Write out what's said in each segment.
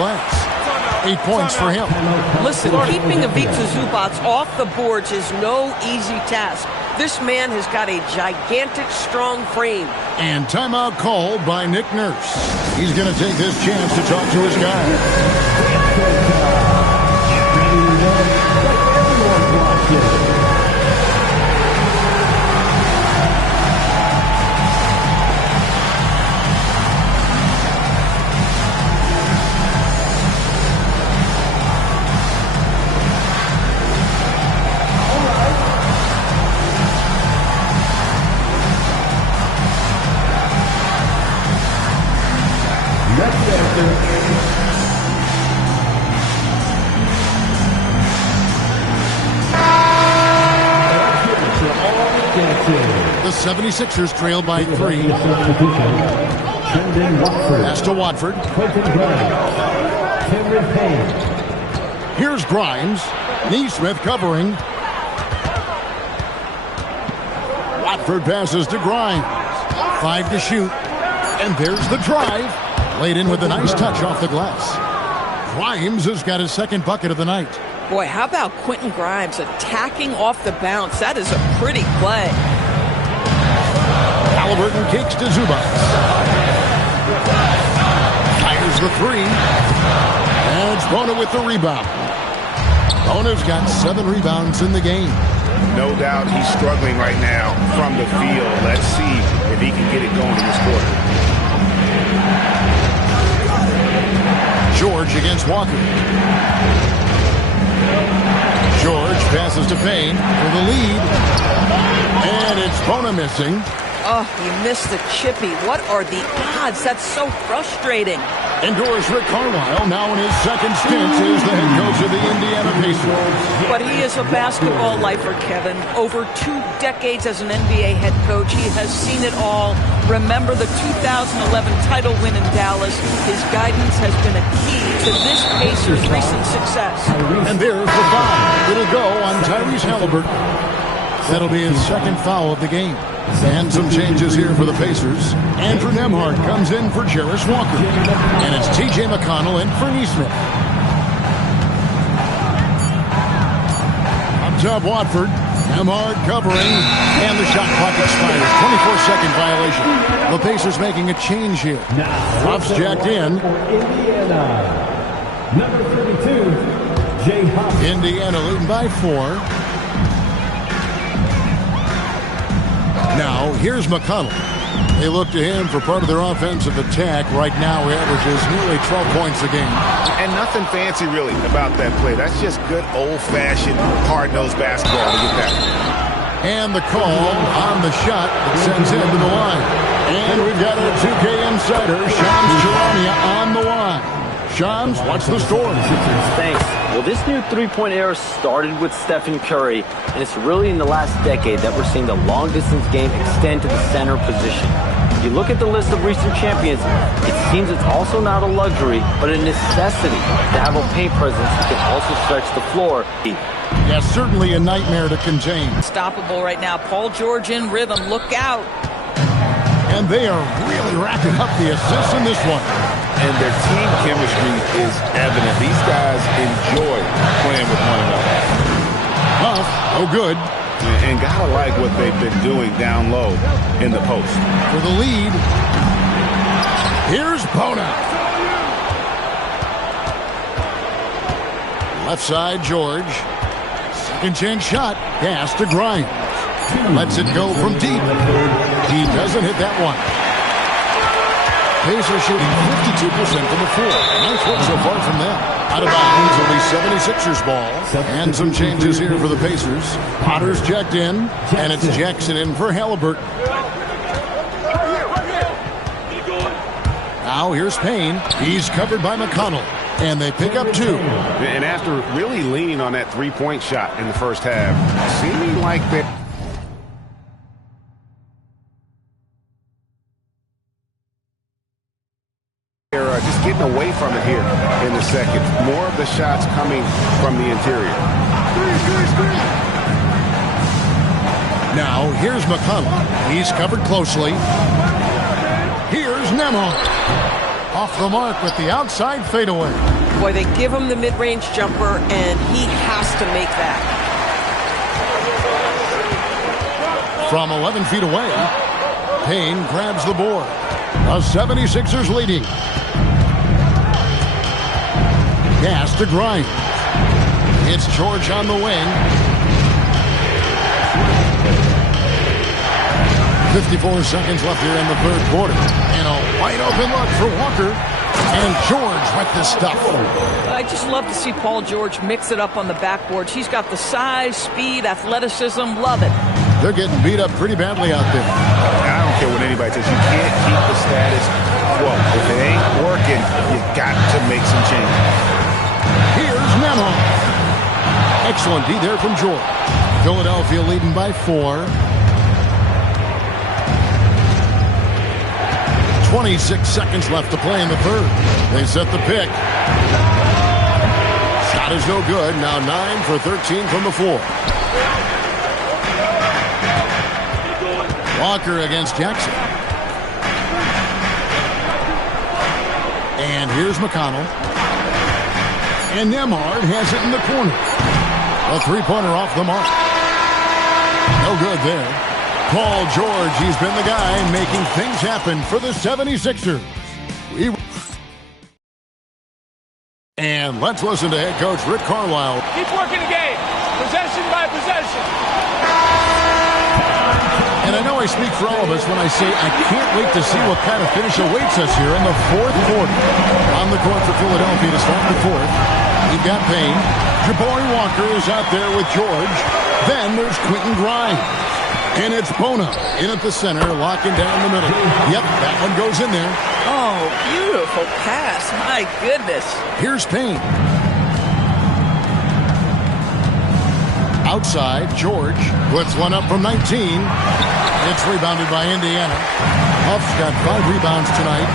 glass. 8 points for him. Listen, keeping Ivica Zubac off the boards is no easy task. This man has got a gigantic, strong frame. And timeout called by Nick Nurse. He's going to take this chance to talk to his guys. The 76ers trail by 3. Pass to Watford. Here's Grimes. Neesmith covering. Watford passes to Grimes. 5 to shoot. And there's the drive. Laid in with a nice touch off the glass. Grimes has got his second bucket of the night. Boy, how about Quentin Grimes attacking off the bounce? That is a pretty play. Halliburton kicks to Zubac. Fires the 3. And it's Bona with the rebound. Bona's got 7 rebounds in the game. No doubt he's struggling right now from the field. Let's see if he can get it going in this quarter. George against Walker. George passes to Payne for the lead. And it's Bona missing. Oh, he missed the chippy. What are the odds? That's so frustrating. Endures Rick Carlisle, now in his second stint as the head coach of the Indiana Pacers. But he is a basketball lifer, Kevin. Over 2 decades as an NBA head coach, he has seen it all. Remember the 2011 title win in Dallas. His guidance has been a key to this Pacers' recent success. And there's the foul. It'll go on Tyrese Halliburton. That'll be his second foul of the game. And some changes here for the Pacers. Andrew Nembhard comes in for Jarris Walker. And it's T.J. McConnell in for Neesmith. Up top, Watford. Nembhard covering. And the shot clock expires. 24-second violation. The Pacers making a change here. Ruff's jacked in. Indiana. Number 32, Jay Huff. Indiana leading by 4. Now, here's McConnell. They look to him for part of their offensive attack. Right now, he averages nearly 12 points a game. And nothing fancy, really, about that play. That's just good old-fashioned, hard-nosed basketball to get that. And the call on the shot that sends him to the line. And we've got our 2K insider, Shams Charania, on the line. Shams, what's the story? Thanks. Well, this new three-point era started with Stephen Curry, and it's really in the last decade that we're seeing the long-distance game extend to the center position. If you look at the list of recent champions, it seems it's also not a luxury, but a necessity to have a paint presence that can also stretch the floor. Yes, certainly a nightmare to contain. Unstoppable right now. Paul George in rhythm. Look out. And they are really racking up the assists in this one. And their team chemistry is evident. These guys enjoy playing with one another. Huff, oh good. And gotta like what they've been doing down low in the post. For the lead, here's Bona. Left side, George. Second chance shot. Pass to Grimes. Lets it go from deep. He doesn't hit that one. Pacers shooting 52% from the floor. Nice work so far from them. Out of bounds, will be 76ers ball. And some changes here for the Pacers. Potter's checked in, and it's Jackson in for Halliburton. Now here's Payne. He's covered by McConnell. And they pick up 2. And after really leaning on that three-point shot in the first half, seeming like they... just getting away from it here in the second. More of the shots coming from the interior. Now, here's McConnell. He's covered closely. Here's Nembhard. Off the mark with the outside fadeaway. Boy, they give him the mid-range jumper, and he has to make that. From 11 feet away, Payne grabs the board. The 76ers leading. Pass to Grimes. It's George on the wing. 54 seconds left here in the third quarter. And a wide open look for Walker. And George with the stuff. I just love to see Paul George mix it up on the backboards. He's got the size, speed, athleticism. Love it. They're getting beat up pretty badly out there. I don't care what anybody says. You can't keep the status quo. If it ain't working, you got to make some changes. Here's Nembhard. Excellent D there from George. Philadelphia leading by 4. 26 seconds left to play in the third. They set the pick. Shot is no good. Now 9 for 13 from the floor. Walker against Jackson. And here's McConnell. And Nembhard has it in the corner. A three-pointer off the mark. No good there. Paul George, he's been the guy making things happen for the 76ers. And let's listen to head coach Rick Carlisle. Keep working the game, possession by possession. And I know I speak for all of us when I say I can't wait to see what kind of finish awaits us here in the fourth quarter. On the court for Philadelphia to start the fourth, we've got Payne. Jabari Walker is out there with George. Then there's Quentin Grimes. And it's Bona in at the center, locking down the middle. Yep, that one goes in there. Oh, beautiful pass. My goodness. Here's Payne. Outside, George puts one up from 19. It's rebounded by Indiana. Huff's got 5 rebounds tonight.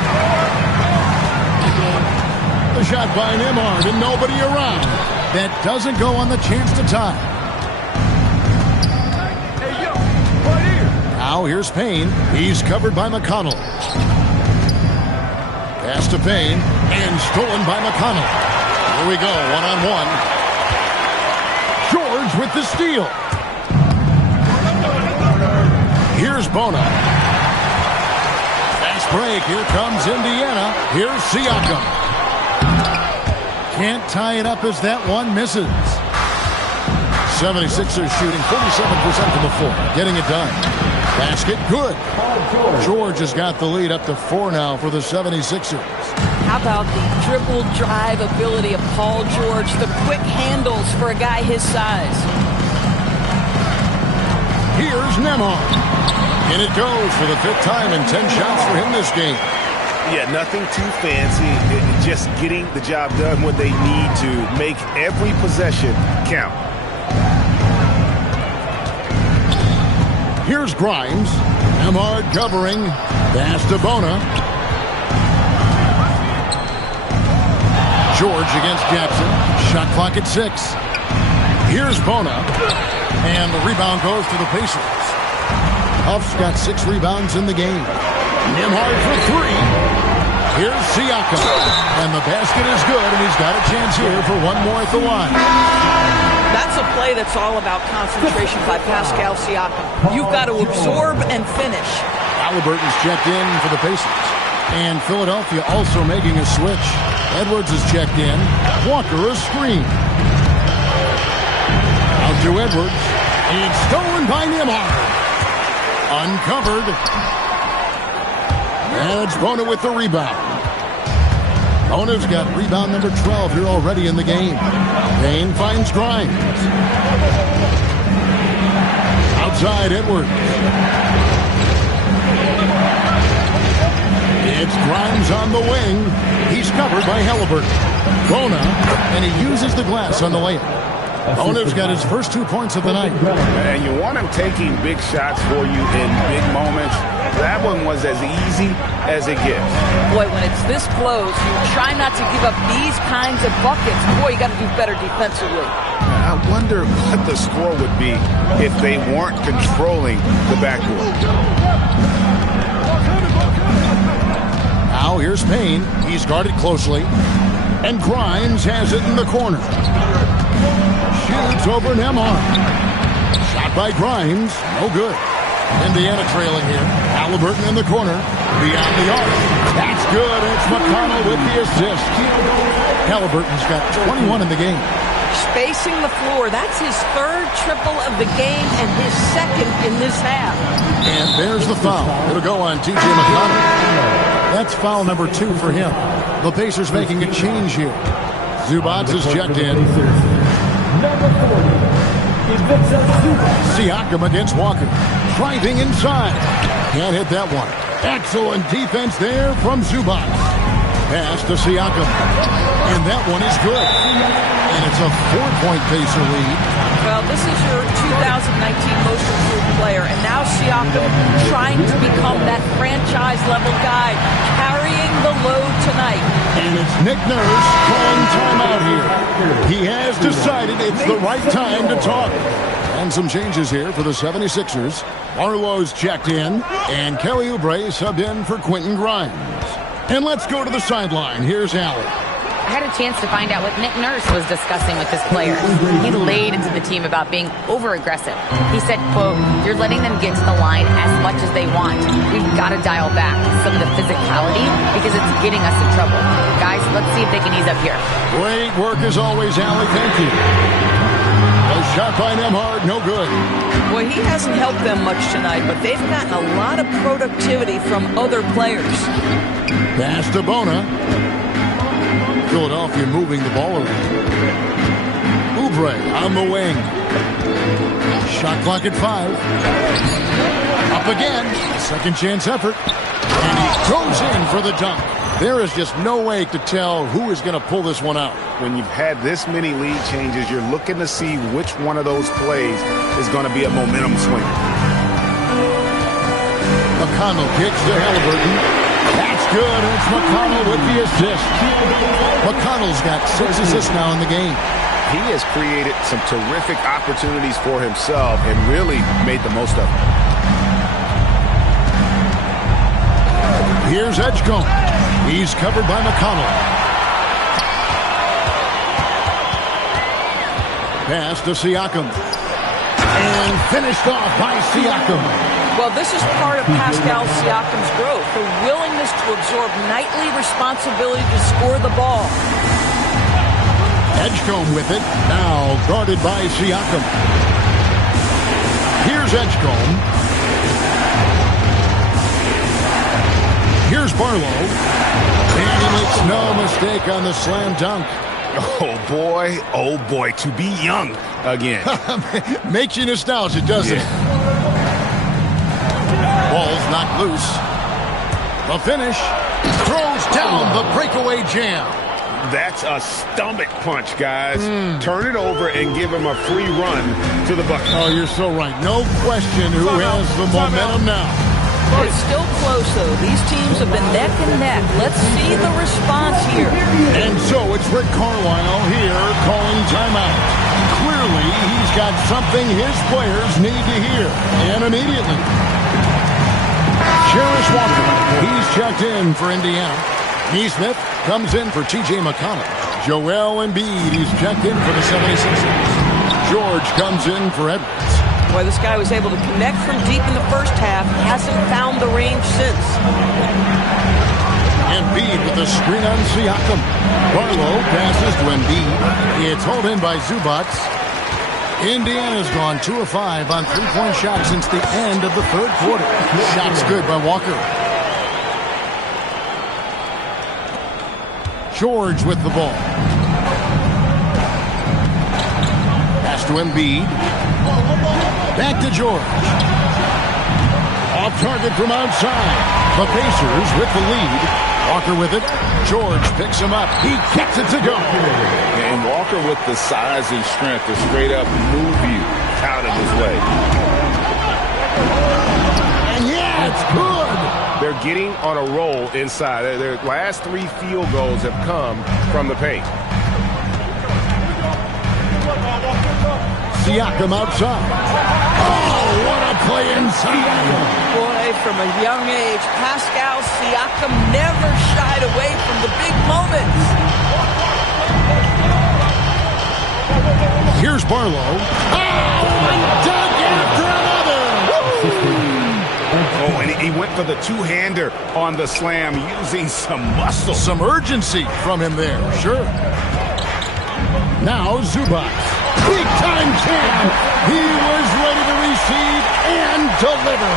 The shot by Nembhard and nobody around. That doesn't go on the chance to tie. Now here's Payne. He's covered by McConnell. Pass to Payne and stolen by McConnell. Here we go, one-on-one. George with the steal. Here's Bona. Fast break. Here comes Indiana. Here's Siakam. Can't tie it up as that one misses. 76ers shooting 47% from the floor. Getting it done. Basket good. George has got the lead up to 4 now for the 76ers. How about the dribble drive ability of Paul George? The quick handles for a guy his size. Here's Nembhard. And it goes for the 5th time in 10 shots for him this game. Yeah, nothing too fancy. Just getting the job done when they need to. Make every possession count. Here's Grimes. Nembhard covering. Pass to Bona. George against Jackson. Shot clock at 6. Here's Bona. And the rebound goes to the Pacers. Huff's got 6 rebounds in the game. Nembhard for 3. Here's Siakam. And the basket is good, and he's got a chance here for one more at the line. That's a play that's all about concentration by Pascal Siakam. You've got to absorb and finish. Halliburton's checked in for the Pacers. And Philadelphia also making a switch. Edwards is checked in. Walker a screen. Out to Edwards. It's stolen by Nembhard. Uncovered. And it's Bona with the rebound. Bona's got rebound number 12 here already in the game. Payne finds Grimes. Outside Edwards. It's Grimes on the wing. He's covered by Halliburton. Bona, and he uses the glass on the layup. Bona's got his first 2 points of the night. And you want him taking big shots for you in big moments. That one was as easy as it gets. Boy, when it's this close, you try not to give up these kinds of buckets. Boy, you got to do better defensively. I wonder what the score would be if they weren't controlling the backcourt. Now here's Payne. He's guarded closely. And Grimes has it in the corner. Shoots over Nembhard. Shot by Grimes. No good. Indiana trailing here. Halliburton in the corner. Beyond the arc. That's good. It's McConnell with the assist. Halliburton's got 21 in the game. Spacing the floor. That's his third triple of the game and his second in this half. And there's the foul. It'll go on T.J. McConnell. That's foul number 2 for him. The Pacers making a change here. Zubac is checked in. Number 40, Siakam against Walker. Driving inside. Can't hit that one. Excellent defense there from Zubac. Pass to Siakam. And that one is good. And it's a 4-point Pacer lead. Well, this is your 2019 most improved player. And now Siakam trying to become that franchise-level guy, carrying the load tonight. And it's Nick Nurse calling timeout here. He has decided it's the right time to talk. And some changes here for the 76ers. Barlow's checked in, and Kelly Oubre subbed in for Quentin Grimes. And let's go to the sideline. Here's Allen. I had a chance to find out what Nick Nurse was discussing with his players. He laid into the team about being over-aggressive. He said, quote, "You're letting them get to the line as much as they want. We've got to dial back some of the physicality because it's getting us in trouble. Guys, let's see if they can ease up here." Great work as always, Allie. Thank you. A shot by Nembhard, no good. Boy, he hasn't helped them much tonight, but they've gotten a lot of productivity from other players. Pass to Bona. Philadelphia moving the ball around. Oubre on the wing. Shot clock at 5. Up again. Second chance effort. And he goes in for the dunk. There is just no way to tell who is going to pull this one out. When you've had this many lead changes, you're looking to see which one of those plays is going to be a momentum swing. McConnell kicks to Halliburton. That's good. It's McConnell with the assist. McConnell's got 6 assists now in the game. He has created some terrific opportunities for himself and really made the most of it. Here's Edgecombe. He's covered by McConnell. Pass to Siakam. And finished off by Siakam. Well, this is part of Pascal Siakam's growth, the willingness to absorb nightly responsibility to score the ball. Edgecombe with it, now guarded by Siakam. Here's Edgecombe. Here's Barlow. And he makes no mistake on the slam dunk. Oh boy, to be young again. Makes you nostalgic, doesn't it? Ball's knocked loose. The finish. Throws down the breakaway jam. That's a stomach punch, guys. Turn it over and give him a free run to the bucket. Oh, you're so right. No question who has the momentum now. It's still close, though. These teams have been neck and neck. Let's see the response here. And so it's Rick Carlisle here calling timeout. Clearly, he's got something his players need to hear. And immediately. Jarace Walker, he's checked in for Indiana. Nesmith comes in for T.J. McConnell. Joel Embiid, he's checked in for the 76ers. George comes in for Edwards. Boy, this guy was able to connect from deep in the first half. Hasn't found the range since. Embiid with the screen on Siakam. Barlow passes to Embiid. It's hauled in by Zubac. Indiana's gone 2 of 5 on 3-point shots since the end of the third quarter. Shot's good by Walker. George with the ball. Pass to Embiid. Back to George. Off target from outside. The Pacers with the lead. Walker with it. George picks him up. He gets it to go. And Walker with the size and strength to straight up move you out of his way. And yeah, it's good. They're getting on a roll inside. Their last 3 field goals have come from the paint. Siakam outside. Oh, what a play inside. Boy, from a young age, Pascal Siakam never shied away from the big moments. Here's Barlow. Oh, and dunk after another. Oh, and he went for the two-hander on the slam using some muscle. Some urgency from him there, sure. Now Zubac. Big-time jam. He was ready to receive and deliver.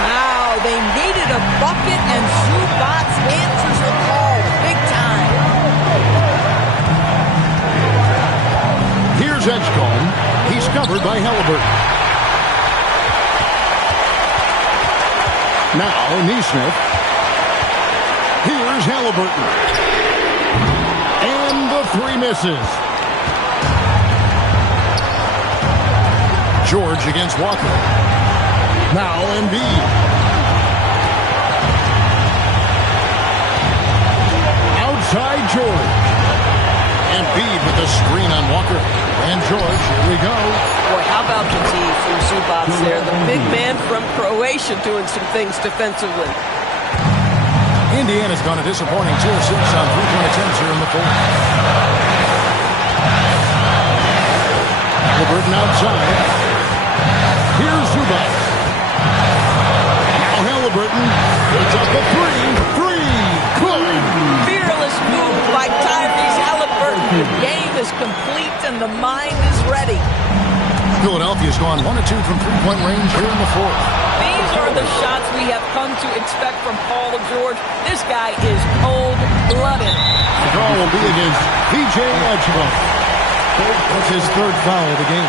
Wow, they needed a bucket, and Zubac answers the call big time. Here's Edgecombe. He's covered by Halliburton. Now Neesmith. Here's Halliburton. And the three misses. George against Walker. Now Embiid. Outside George. Embiid with the screen on Walker. And George, here we go. Boy, how about the D from Zubac there? The big man from Croatia doing some things defensively. Indiana's gone a disappointing 2 of 6 on 3-point attempts here in the fourth. Halliburton outside. Here's Zubac. Now Halliburton puts up a three. Good. Fearless move by Tyrese Halliburton. The game is complete and the mind is ready. Philadelphia's gone 1 of 2 from 3-point range here in the fourth. These are the shots we have come to expect from Paul George. This guy is cold-blooded. The call will be against P.J. Edgecombe. That's his third foul of the game.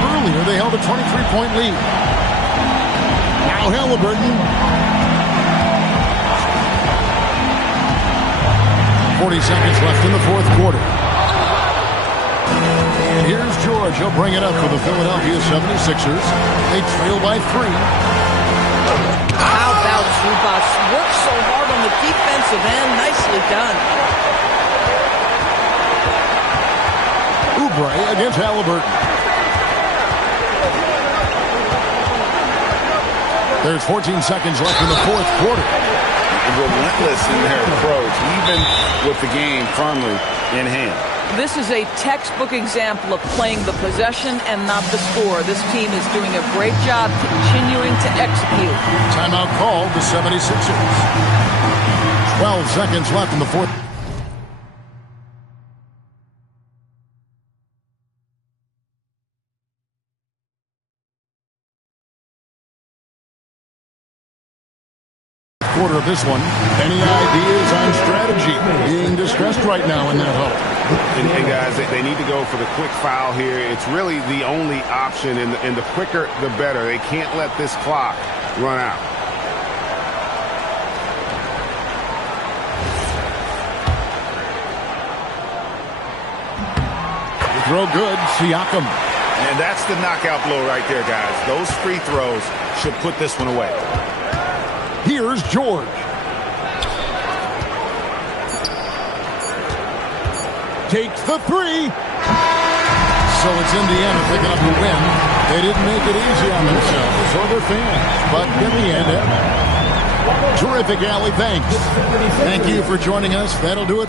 Earlier, they held a 23-point lead. Now Halliburton. 40 seconds left in the fourth quarter. And here's George. He'll bring it up for the Philadelphia 76ers. They trail by 3. How about Zubac? Worked so hard on the defensive end. Nicely done. Oubre against Halliburton. There's 14 seconds left in the fourth quarter. Relentless in their approach, even with the game firmly in hand. This is a textbook example of playing the possession and not the score. This team is doing a great job continuing to execute. Timeout called the 76ers. 12 seconds left in the fourth. Quarter of this one. Any ideas on strategy? Being distressed right now in that huddle. And guys, they need to go for the quick foul here. It's really the only option, and the quicker, the better. They can't let this clock run out. Throw good, Siakam. And that's the knockout blow right there, guys. Those free throws should put this one away. Here's George. Takes the 3. So it's Indiana picking up the win. They didn't make it easy on themselves or their fans. But in the end, terrific, Allie. Thanks. Thank you for joining us. That'll do it.